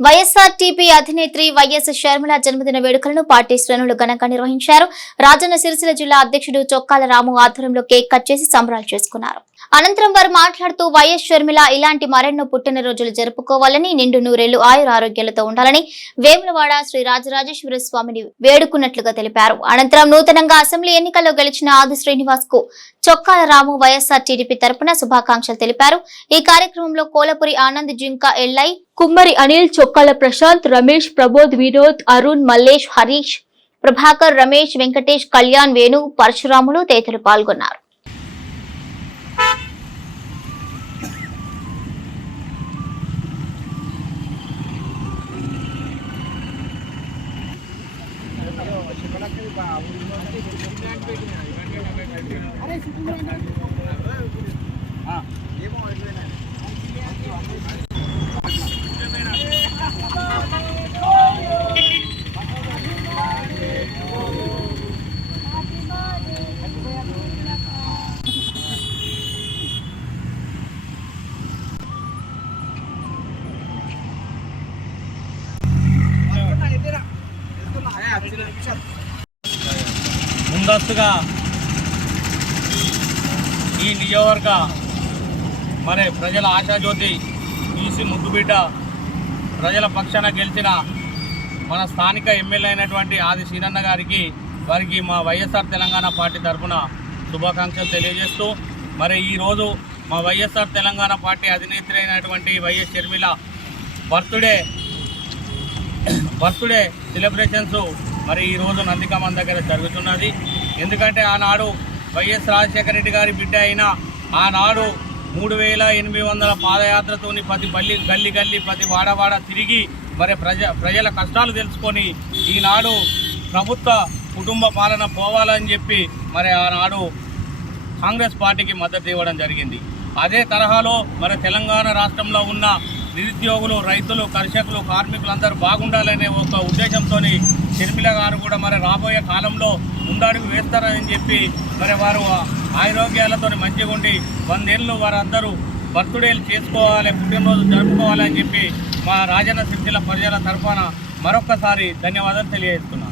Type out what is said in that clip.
వైఎస్ఆర్ టీపీ అధినేత్రి వైఎస్ షర్మిల జన్మదిన వేడుకలను పార్టీ శ్రేణులు ఘనంగా నిర్వహించారు. రాజన్న సిరిసిల్ల జిల్లా అధ్యక్షుడు చొక్కాల రాము ఆధ్వర్యంలో కేక్ కట్ చేసి సంబరాలు చేసుకున్నారు. అనంతరం వారు మాట్లాడుతూ వైఎస్ షర్మిల ఇలాంటి మరెన్నో పుట్టినరోజులు జరుపుకోవాలని నిండు నూరేళ్ళు ఆయుర ఆరోగ్యాలతో ఉండాలని వేములవాడ శ్రీ రాజరాజేశ్వర స్వామిని వేడుకున్నట్లుగా తెలిపారు. అనంతరం నూతనంగా అసెంబ్లీ ఎన్నికల్లో గెలిచిన ఆది శ్రీనివాస్కు చొక్కాల రాము వైఎస్ఆర్ టీడీపీ తరపున శుభాకాంక్షలు తెలిపారు. ఈ కార్యక్రమంలో కోలపురి ఆనంద్ జింక ఎల్లై కుమ్మరి అనిల్ చొక్కాల ప్రశాంత్ రమేష్ ప్రబోధ్ వినోద్ అరుణ్ మల్లేష్ హరీష్ ప్రభాకర్ రమేష్ వెంకటేష్ కళ్యాణ్ వేణు పరశురాములు తదితరులు పాల్గొన్నారు. ముందస్తుగా ఈ నియోజకవర్గ మరి ప్రజల ఆశాజ్యోతి చూసి ముద్దుబిడ్డ ప్రజల పక్షాన గెలిచిన మన స్థానిక ఎమ్మెల్యే అయినటువంటి ఆది శ్రీరన్న గారికి వారికి మా వైఎస్ఆర్ తెలంగాణ పార్టీ తరఫున శుభాకాంక్షలు తెలియజేస్తూ మరి ఈరోజు మా వైఎస్ఆర్ తెలంగాణ పార్టీ అధినేత్రి అయినటువంటి YS Sharmila birthday birthday celebrations మరి ఈరోజు నందికామన్ దగ్గర జరుగుతున్నది. ఎందుకంటే ఆనాడు వైఎస్ రాజశేఖర రెడ్డి గారి బిడ్డ అయిన ఆనాడు మూడు వేల ఎనిమిది వందల పాదయాత్రతోని ప్రతి బల్లి గల్లి గల్లి ప్రతి వాడవాడ తిరిగి మరి ప్రజ ప్రజల కష్టాలు తెలుసుకొని ఈనాడు ప్రభుత్వ కుటుంబ పాలన పోవాలని చెప్పి మరి ఆనాడు కాంగ్రెస్ పార్టీకి మద్దతు ఇవ్వడం జరిగింది. అదే తరహాలో మరి తెలంగాణ రాష్ట్రంలో ఉన్న నిరుద్యోగులు రైతులు కర్షకులు కార్మికులు అందరూ బాగుండాలనే ఒక ఉద్దేశంతో షర్మిల గారు కూడా మరి రాబోయే కాలంలో ముందడుగు వేస్తారని చెప్పి మరి వారు ఆరోగ్యాలతో మంచిగా ఉండి వందేళ్ళు వారందరూ బర్త్డేలు చేసుకోవాలి పుట్టినరోజు జరుపుకోవాలని చెప్పి మా రాజన్న సిరిసిల్ల ప్రజల తరఫున మరొక్కసారి ధన్యవాదాలు తెలియజేస్తున్నాను